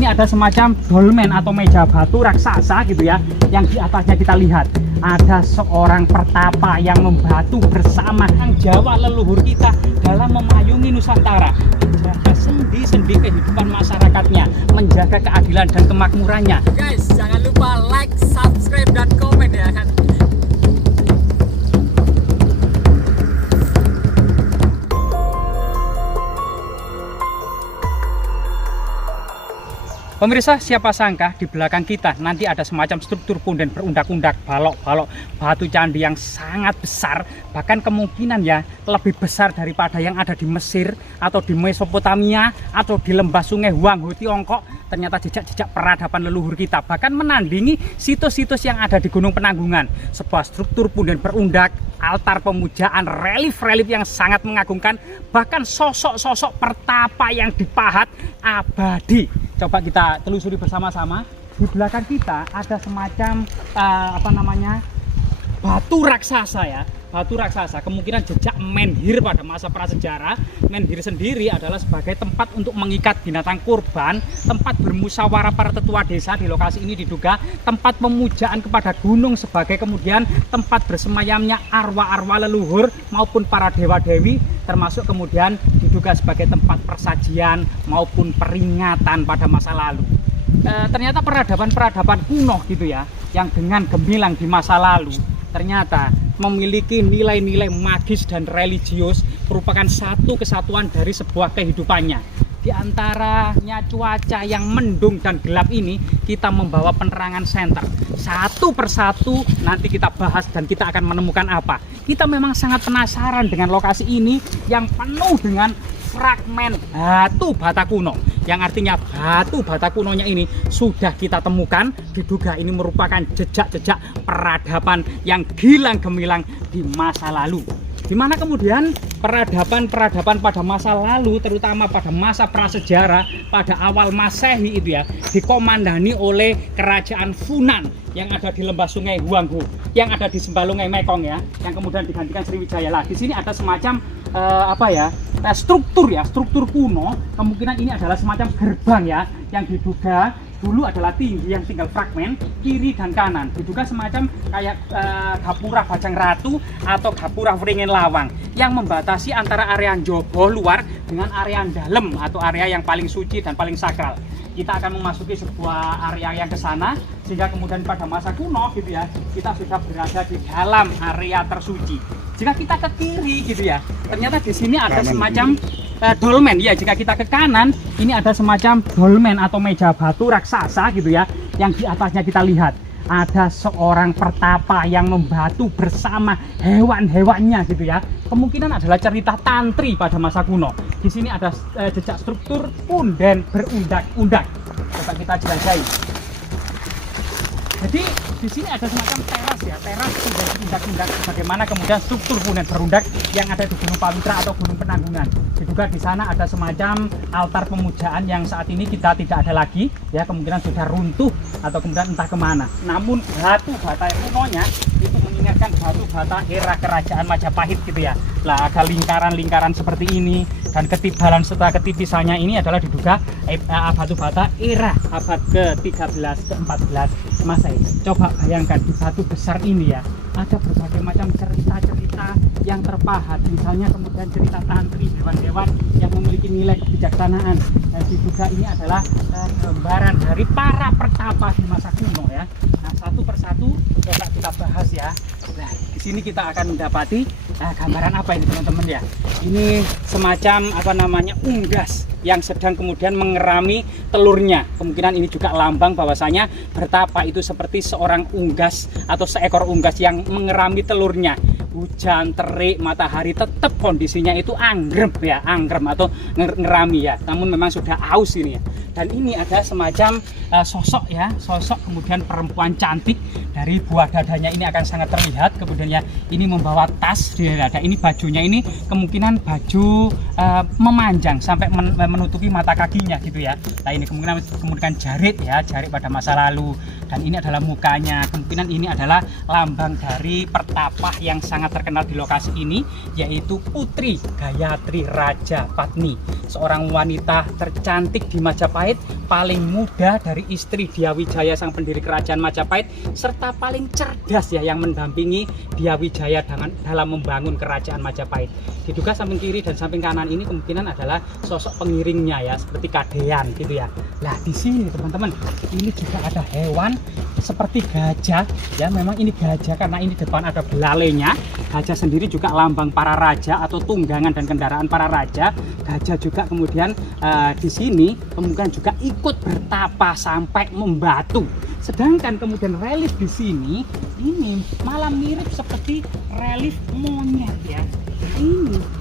ini ada semacam dolmen atau meja batu raksasa gitu ya, yang di atasnya kita lihat ada seorang pertapa yang membatu bersama Sang Jawa leluhur kita dalam memayungi Nusantara, menjaga sendi-sendi kehidupan masyarakatnya, menjaga keadilan dan kemakmurannya. Guys, jangan lupa like, subscribe, dan komen ya kan. Pemirsa, siapa sangka di belakang kita nanti ada semacam struktur punden berundak-undak, balok-balok batu candi yang sangat besar, bahkan kemungkinan ya lebih besar daripada yang ada di Mesir atau di Mesopotamia atau di lembah sungai Huanghe Tiongkok. Ternyata jejak-jejak peradaban leluhur kita, bahkan menandingi situs-situs yang ada di Gunung Penanggungan. Sebuah struktur punden berundak, altar pemujaan, relief-relief yang sangat mengagumkan, bahkan sosok-sosok pertapa yang dipahat abadi. Coba kita telusuri bersama-sama. Di belakang kita ada semacam batu raksasa ya. Batu raksasa kemungkinan jejak menhir pada masa prasejarah. Menhir sendiri adalah sebagai tempat untuk mengikat binatang kurban, tempat bermusyawarah para tetua desa. Di lokasi ini diduga tempat pemujaan kepada gunung sebagai kemudian tempat bersemayamnya arwah-arwah leluhur maupun para dewa-dewi, termasuk kemudian diduga sebagai tempat persajian maupun peringatan pada masa lalu. Ternyata peradaban-peradaban kuno gitu ya, yang dengan gemilang di masa lalu ternyata memiliki nilai-nilai magis dan religius, merupakan satu kesatuan dari sebuah kehidupannya. Di antaranya cuaca yang mendung dan gelap ini, kita membawa penerangan senter. Satu persatu nanti kita bahas dan kita akan menemukan apa. Kita memang sangat penasaran dengan lokasi ini yang penuh dengan fragmen batu bata kuno, yang artinya batu bata kunonya ini sudah kita temukan. Diduga ini merupakan jejak-jejak peradaban yang gilang gemilang di masa lalu, di mana kemudian peradaban-peradaban pada masa lalu, terutama pada masa prasejarah pada awal Masehi itu ya, dikomandani oleh kerajaan Funan yang ada di lembah sungai Huanghe, yang ada di Sembalungai Mekong ya, yang kemudian digantikan Sriwijaya. Lah di sini ada semacam struktur kuno. Kemungkinan ini adalah semacam gerbang ya, yang diduga dulu adalah tinggi, yang tinggal fragmen kiri dan kanan. Diduga semacam kayak gapura Bajang Ratu atau gapura Wringin Lawang, yang membatasi antara area Njobo luar dengan area dalam atau area yang paling suci dan paling sakral. Kita akan memasuki sebuah area yang ke sana, sehingga kemudian pada masa kuno gitu ya, kita sudah berada di dalam area tersuci. Jika kita ke kiri gitu ya, ternyata di sini ada semacam dolmen ya. Jika kita ke kanan, ini ada semacam dolmen atau meja batu raksasa gitu ya, yang di atasnya kita lihat ada seorang pertapa yang membatu bersama hewan-hewannya gitu ya. Kemungkinan adalah cerita tantri pada masa kuno. Di sini ada jejak struktur punden berundak-undak. Coba kita jelajahi. Jadi di sini ada semacam teras ya, teras punden berundak-undak. Bagaimana kemudian struktur punden berundak yang ada di Gunung Pawitra atau Gunung Penanggungan. Diduga di sana ada semacam altar pemujaan yang saat ini kita tidak ada lagi ya, kemungkinan sudah runtuh atau kemudian entah kemana. Namun batu bata kunonya itu mengingatkan batu bata era kerajaan Majapahit gitu ya. Lah ada lingkaran-lingkaran seperti ini, dan ketibalan serta ketipisannya ini adalah diduga batu bata era abad ke-13 ke-14 Masehi. Coba bayangkan di batu besar ini ya, ada berbagai macam cerita-cerita yang terpahat, misalnya kemudian cerita tantri, hewan-hewan yang memiliki nilai kebijaksanaan, dan diduga ini adalah gambaran dari para pertapa di masa kuno ya. Nah, satu persatu coba kita bahas ya. Nah, di sini kita akan mendapati gambaran apa ini teman-teman ya. Ini semacam unggas yang sedang kemudian mengerami telurnya. Kemungkinan ini juga lambang bahwasanya pertapa itu seperti seorang unggas atau seekor unggas yang mengerami telurnya. Hujan, terik, matahari, tetap kondisinya itu anggrem ya, anggrem atau ngerami ya. Namun memang sudah aus ini ya. Dan ini ada semacam sosok ya, sosok kemudian perempuan cantik. Dari buah dadanya ini akan sangat terlihat. Kemudian ya, ini membawa tas di dada. Ini bajunya ini kemungkinan baju memanjang sampai menutupi mata kakinya gitu ya. Nah ini kemungkinan jarit ya, jarit pada masa lalu. Dan ini adalah mukanya. Kemungkinan ini adalah lambang dari pertapa yang sangat terkenal di lokasi ini, yaitu Putri Gayatri Rajapatni, seorang wanita tercantik di Majapahit, paling muda dari istri Diyawijaya sang pendiri kerajaan Majapahit, serta paling cerdas ya yang mendampingi Diyawijaya dalam membangun kerajaan Majapahit. Diduga samping kiri dan samping kanan ini kemungkinan adalah sosok pengiringnya ya, seperti kadean gitu ya. Nah di sini teman-teman, ini juga ada hewan seperti gajah ya. Memang ini gajah karena ini depan ada belalainya. Gajah sendiri juga lambang para raja atau tunggangan dan kendaraan para raja. Gajah juga kemudian di sini kemungkinan juga ikut bertapa sampai membatu. Sedangkan kemudian relief di sini ini malah mirip seperti relief monyet ya. Ini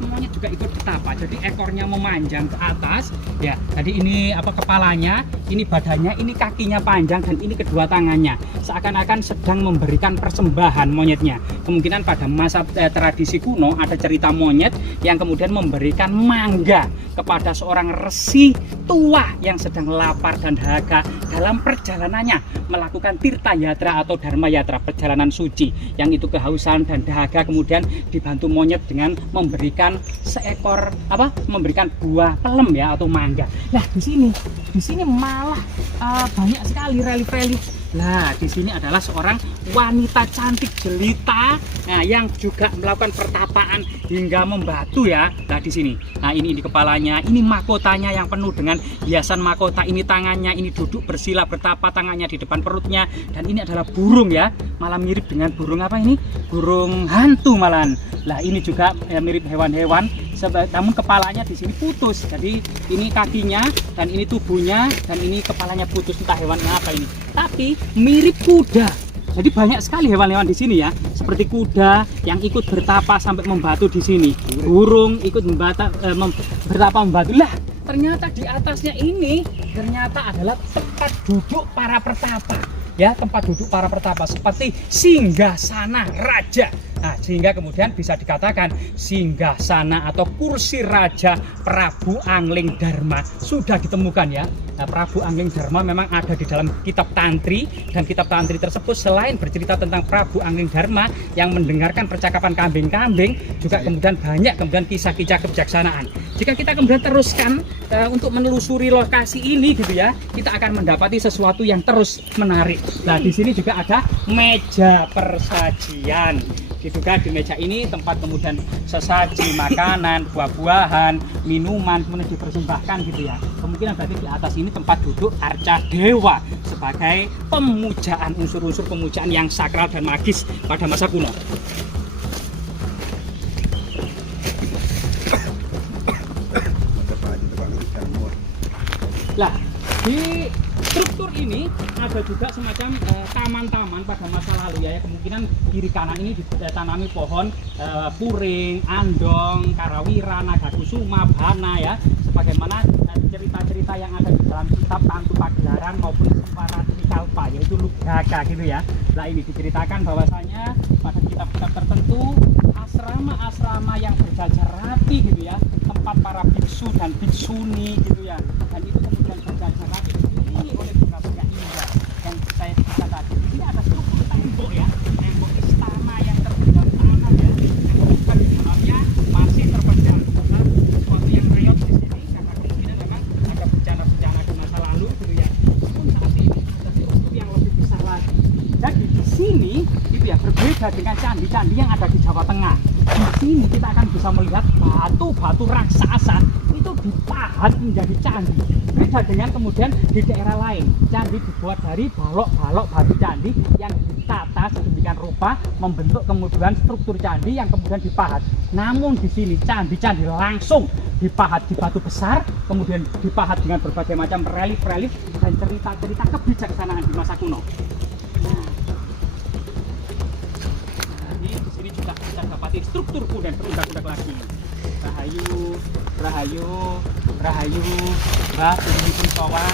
monyet juga ikut bertapa, jadi ekornya memanjang ke atas ya. Jadi ini kepalanya, ini badannya, ini kakinya panjang, dan ini kedua tangannya seakan-akan sedang memberikan persembahan monyetnya. Kemungkinan pada masa tradisi kuno ada cerita monyet yang kemudian memberikan mangga kepada seorang resi tua yang sedang lapar dan dahaga dalam perjalanannya melakukan tirta yatra atau dharma yatra, perjalanan suci, yang itu kehausan dan dahaga, kemudian dibantu monyet dengan memberikan memberikan buah pelem ya atau mangga. Nah di sini malah banyak sekali relief-relief. Nah di sini adalah seorang wanita cantik jelita, nah, yang juga melakukan pertapaan hingga membatu ya. Nah di sini, nah ini kepalanya, ini mahkotanya yang penuh dengan hiasan mahkota, ini tangannya, ini duduk bersila bertapa, tangannya di depan perutnya, dan ini adalah burung ya, malah mirip dengan burung apa ini? Burung hantu malahan. Nah ini juga ya, mirip hewan-hewan, namun kepalanya di sini putus. Jadi ini kakinya dan ini tubuhnya dan ini kepalanya putus, entah hewannya apa ini. Tapi mirip kuda. Jadi banyak sekali hewan-hewan di sini ya, seperti kuda yang ikut bertapa sampai membatu di sini, burung ikut bertapa membatu. Lah, ternyata di atasnya ini ternyata adalah tempat duduk para pertapa. Ya, tempat duduk para pertapa seperti singgasana raja. Nah, sehingga kemudian bisa dikatakan singgasana atau kursi raja Prabu Angling Dharma sudah ditemukan ya. Nah, Prabu Angling Dharma memang ada di dalam kitab Tantri, dan kitab Tantri tersebut selain bercerita tentang Prabu Angling Dharma yang mendengarkan percakapan kambing-kambing, juga kemudian banyak kisah-kisah kebijaksanaan. Jika kita kemudian teruskan untuk menelusuri lokasi ini gitu ya, kita akan mendapati sesuatu yang terus menarik. Nah, di sini juga ada meja persajian. Diduga di meja ini tempat kemudian sesaji makanan, buah-buahan, minuman kemudian dipersembahkan gitu ya. Kemungkinan berarti di atas ini tempat duduk arca dewa sebagai pemujaan, unsur-unsur pemujaan yang sakral dan magis pada masa kuno. Lah, di struktur ini ada juga semacam taman-taman pada masa lalu ya. Kemungkinan kiri kanan ini ditanami pohon puring, andong, karawira, nagakusuma, bana ya, sebagaimana cerita-cerita yang ada di dalam kitab Tantu Pagelaran maupun Semparatrikalpa, yaitu Lugaka gitu ya. Nah ini diceritakan bahwasanya pada kitab-kitab tertentu asrama-asrama yang berjajar rapi gitu ya, tempat para biksu dan biksuni gitu ya, dan itu kemudian berjajar rapi ini oleh bunga-bunga indah yang saya cerita tadi. Ini ada struktur tembok ya, tembok istana yang terpendam tanah ya, yang di dalamnya masih terpendam sesuatu yang reot di sini, karena kemungkinan memang ada bencana-bencana di masa lalu gitu ya. Pun saat ini ada struktur yang lebih besar lagi. Jadi di sini gitu ya, berbeda dengan candi-candi yang ada di Jawa Tengah. Di sini kita akan bisa melihat batu-batu raksasa itu dipahat menjadi candi. Beda dengan kemudian di daerah lain, candi dibuat dari balok-balok batu candi yang ditata sedemikian rupa membentuk kemudian struktur candi yang kemudian dipahat. Namun di sini candi-candi langsung dipahat di batu besar, kemudian dipahat dengan berbagai macam relief-relief dan cerita-cerita kebijaksanaan di masa kuno. Di sini juga kita dapati struktur dan berundak-undak lagi. Rahayu, rahayu, rahayu, batu ini pun sowan.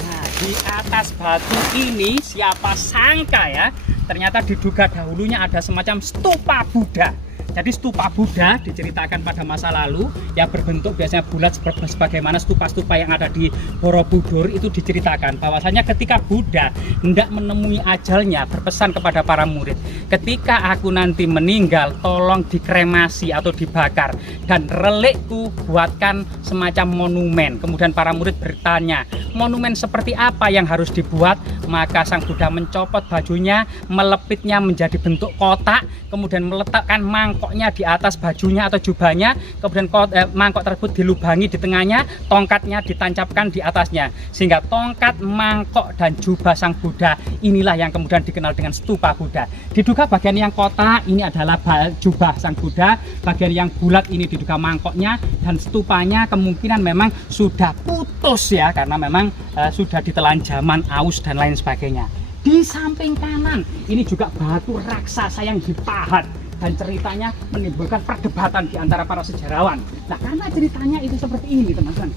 Nah, di atas batu ini siapa sangka ya, ternyata diduga dahulunya ada semacam stupa Buddha. Jadi stupa Buddha diceritakan pada masa lalu ya, berbentuk biasanya bulat sebagaimana stupa-stupa yang ada di Borobudur. Itu diceritakan bahwasanya ketika Buddha hendak menemui ajalnya berpesan kepada para murid, ketika aku nanti meninggal tolong dikremasi atau dibakar, dan relikku buatkan semacam monumen. Kemudian para murid bertanya, monumen seperti apa yang harus dibuat? Maka Sang Buddha mencopot bajunya, melepitnya menjadi bentuk kotak, kemudian meletakkan mangkoknya di atas bajunya atau jubahnya, kemudian mangkok tersebut dilubangi di tengahnya, tongkatnya ditancapkan di atasnya, sehingga tongkat, mangkok, dan jubah Sang Buddha inilah yang kemudian dikenal dengan stupa Buddha. Diduga bagian yang kotak ini adalah jubah Sang Buddha, bagian yang bulat ini diduga mangkoknya, dan stupanya kemungkinan memang sudah putus ya, karena memang sudah ditelan zaman, aus dan lain sebagainya. Di samping kanan ini juga batu raksasa yang dipahat, dan ceritanya menimbulkan perdebatan di antara para sejarawan. Nah, karena ceritanya itu seperti ini teman-teman.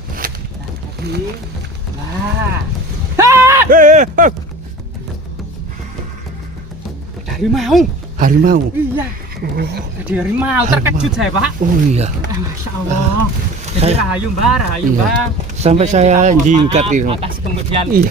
Nah, jadi harimau. Harimau. Iya. Tadi harimau, terkejut saya, Pak. Oh iya. Masya Allah. Jadi rahayu Iya. Mbak. Sampai saya jingkat itu. Atas kemudian Iya.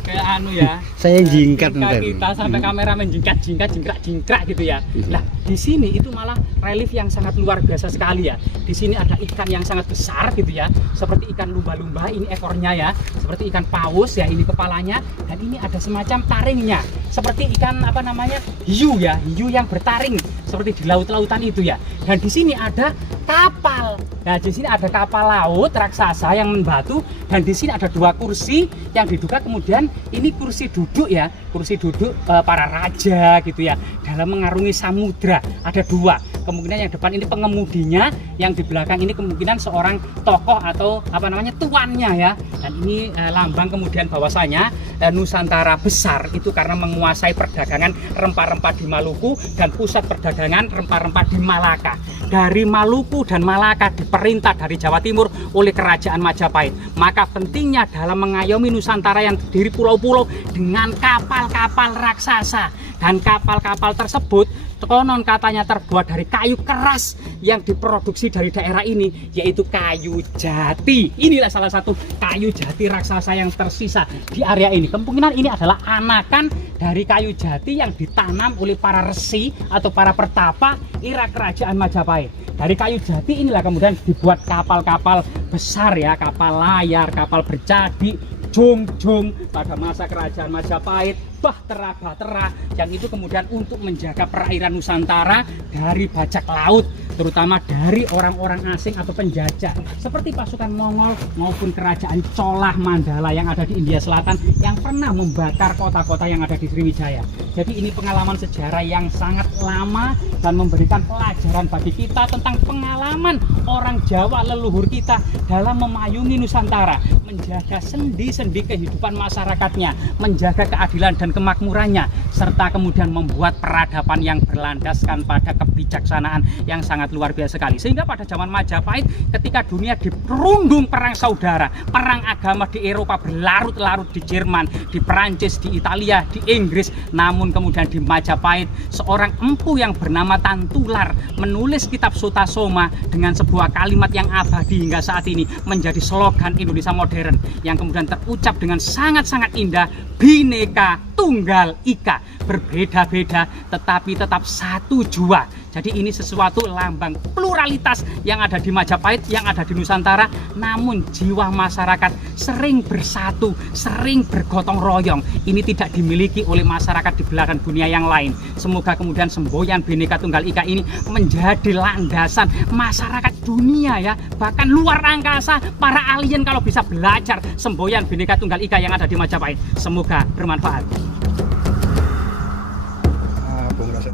kayak anu ya. Saya jingkat Jingkrak ntar. kita sampai kameramen jingkrak gitu ya. Nah, di sini itu malah relief yang sangat luar biasa sekali ya. Di sini ada ikan yang sangat besar gitu ya, seperti ikan lumba-lumba, ini ekornya ya, seperti ikan paus ya, ini kepalanya, dan ini ada semacam taringnya, seperti ikan apa namanya, hiu ya, hiu yang bertaring seperti di laut-lautan itu ya. Dan di sini ada kapal. Nah, di sini ada kapal laut raksasa yang membatu, dan di sini ada dua kursi yang diduga kemudian ini kursi duduk ya, kursi duduk para raja gitu ya, dalam mengarungi samudra. Ada dua, kemungkinan yang depan ini pengemudinya, yang di belakang ini kemungkinan seorang tokoh atau apa namanya, tuannya ya. Dan ini lambang kemudian bahwasanya Nusantara besar itu karena menguasai perdagangan rempah-rempah di Maluku dan pusat perdagangan rempah-rempah di Malaka. Dari Maluku dan Malaka diperintah dari Jawa Timur oleh Kerajaan Majapahit. Maka pentingnya dalam mengayomi Nusantara yang terdiri pulau-pulau dengan kapal-kapal raksasa. Dan kapal-kapal tersebut konon katanya terbuat dari kayu keras yang diproduksi dari daerah ini, yaitu kayu jati. Inilah salah satu kayu jati raksasa yang tersisa di area ini. Kemungkinan ini adalah anakan dari kayu jati yang ditanam oleh para resi atau para pertapa era Kerajaan Majapahit. Dari kayu jati inilah kemudian dibuat kapal-kapal besar ya, kapal layar, kapal bercadi, jong-jong pada masa Kerajaan Majapahit, bahtera-bahtera, yang itu kemudian untuk menjaga perairan Nusantara dari bajak laut, terutama dari orang-orang asing atau penjajah seperti pasukan Mongol maupun kerajaan Cholah Mandala yang ada di India Selatan yang pernah membakar kota-kota yang ada di Sriwijaya. Jadi ini pengalaman sejarah yang sangat lama dan memberikan pelajaran bagi kita tentang pengalaman orang Jawa leluhur kita dalam memayungi Nusantara, menjaga sendi-sendi kehidupan masyarakatnya, menjaga keadilan dan kemakmurannya, serta kemudian membuat peradaban yang berlandaskan pada kebijaksanaan yang sangat luar biasa sekali. Sehingga pada zaman Majapahit, ketika dunia diperundung perang saudara, perang agama di Eropa berlarut-larut, di Jerman, di Perancis, di Italia, di Inggris, namun kemudian di Majapahit seorang empu yang bernama Tantular menulis kitab Sutasoma dengan sebuah kalimat yang abadi hingga saat ini menjadi slogan Indonesia modern yang kemudian terucap dengan sangat-sangat indah, Bhinneka Tunggal Ika, berbeda-beda tetapi tetap satu jua. Jadi ini sesuatu lambang pluralitas yang ada di Majapahit, yang ada di Nusantara, namun jiwa masyarakat sering bersatu, sering bergotong royong. Ini tidak dimiliki oleh masyarakat di belahan dunia yang lain. Semoga kemudian semboyan Bhinneka Tunggal Ika ini menjadi landasan masyarakat dunia ya, bahkan luar angkasa, para alien kalau bisa belajar semboyan Bhinneka Tunggal Ika yang ada di Majapahit. Semoga bermanfaat. Bung Rasa.